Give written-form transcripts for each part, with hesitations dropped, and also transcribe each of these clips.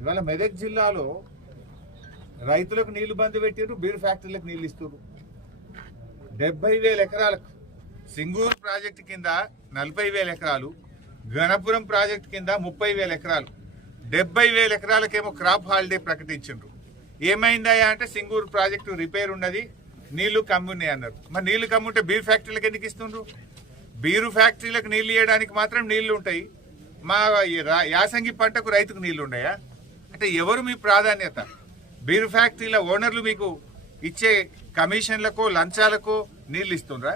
ఇవాళ మెదక్ జిల్లాలో రైతులకు నీళ్లు బంద్ పెట్టారు, బీర్ ఫ్యాక్టరీలకు నీళ్లు ఇస్తారు. 70,000 ఎకరాలకు సింగూరు ప్రాజెక్టు కింద 40,000 ఎకరాలు, గణపురం ప్రాజెక్టు కింద 30,000 ఎకరాలు, 70,000 ఎకరాలకేమో క్రాప్ హాలిడే ప్రకటించారు. ఏమైందా అంటే సింగూరు ప్రాజెక్టు రిపేర్ ఉన్నది, నీళ్లు కమ్మున్నాయి అన్నారు. మరి నీళ్లు కమ్ముంటే బీర్ ఫ్యాక్టరీలకు ఎందుకు ఇస్తుండ్రు? బీరు ఫ్యాక్టరీలకు నీళ్లు ఇవ్వడానికి మాత్రం నీళ్లు ఉంటాయి, మా యాసంగి పంటకు రైతుకు నీళ్లు ఉన్నాయా? అంటే ఎవరు మీ ప్రాధాన్యత? బీరు ఫ్యాక్టరీల ఓనర్లు మీకు ఇచ్చే కమిషన్లకో లంచాలకో నీళ్లు ఇస్తుండ్రా?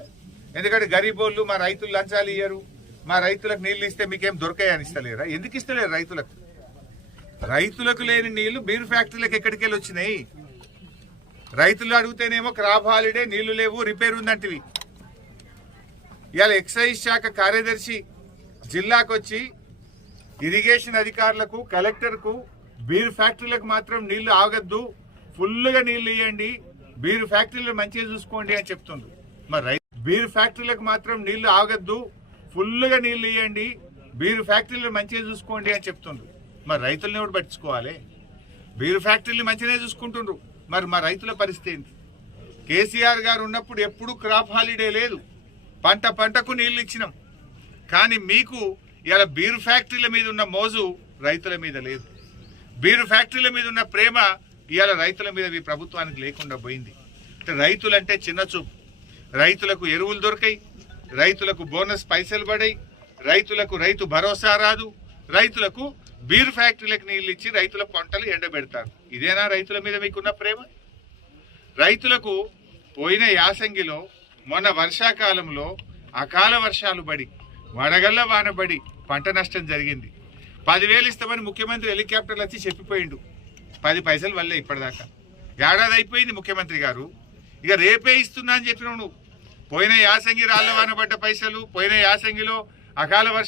ఎందుకంటే గరీబోళ్ళు మా రైతులు లంచాలు ఇయ్యరు, మా రైతులకు నీళ్లు ఇస్తే మీకేం దొరకాయని ఇస్తలేరా? ఎందుకు ఇస్తలేరు రైతులకు? రైతులకు లేని నీళ్లు బీరు ఫ్యాక్టరీలకు ఎక్కడికి వెళ్ళి వచ్చినాయి? రైతులు అడిగితేనేమో క్రాప్ హాలిడే, నీళ్లు లేవు, రిపేర్ ఉందంటివి. ఇవాళ ఎక్సైజ్ శాఖ కార్యదర్శి జిల్లాకు వచ్చి ఇరిగేషన్ అధికారులకు, కలెక్టర్కు బీర్ ఫ్యాక్టరీలకు మాత్రం నీళ్లు ఆగద్దు, ఫుల్గా నీళ్లు ఇవ్వండి, బీర్ ఫ్యాక్టరీలు మంచిగా చూసుకోండి అని చెప్తుండ్రు. మరి బీర్ ఫ్యాక్టరీలకు మాత్రం నీళ్లు ఆగద్దు, ఫుల్గా నీళ్లు ఇవ్వండి, బీర్ ఫ్యాక్టరీలు మంచిగా చూసుకోండి అని చెప్తుండ్రు. మరి రైతులను ఎవరు పట్టించుకోవాలి? బీర్ ఫ్యాక్టరీలు మంచిగానే చూసుకుంటుండ్రు, మరి మా రైతుల పరిస్థితి ఏంటి? కేసీఆర్ గారు ఉన్నప్పుడు ఎప్పుడు క్రాప్ హాలిడే లేదు, పంట పంటకు నీళ్లు ఇచ్చినాం. కానీ మీకు ఇలా బీర్ ఫ్యాక్టరీల మీద ఉన్న మోజు రైతుల మీద లేదు, బీరు ఫ్యాక్టరీల మీద ఉన్న ప్రేమ ఇవాళ రైతుల మీద మీ ప్రభుత్వానికి లేకుండా పోయింది. రైతులంటే చిన్న చూపు, రైతులకు ఎరువులు దొరికాయి, రైతులకు బోనస్ పైసలు పడాయి, రైతులకు రైతు భరోసా రాదు, రైతులకు బీర్ ఫ్యాక్టరీలకు నీళ్ళు ఇచ్చి రైతుల పంటలు ఎండబెడతారు. ఇదేనా రైతుల మీద మీకున్న ప్రేమ? రైతులకు పోయిన యాసంగిలో మొన్న వర్షాకాలంలో అకాల వర్షాలు పడి, వడగళ్ల వానబడి పంట నష్టం జరిగింది. 10,000 ఇస్తామని ముఖ్యమంత్రి హెలికాప్టర్లు వచ్చి చెప్పిపోయిండు, 10 పైసలు వల్లే ఇప్పటిదాకా. ఏడాది అయిపోయింది ముఖ్యమంత్రి గారు, ఇక రేపే ఇస్తున్నా అని చెప్పినావు నువ్వు. పోయిన యాసంగి రాళ్ల వానబడ్డ పైసలు, పోయిన యాసంగిలో అకాల వర్షం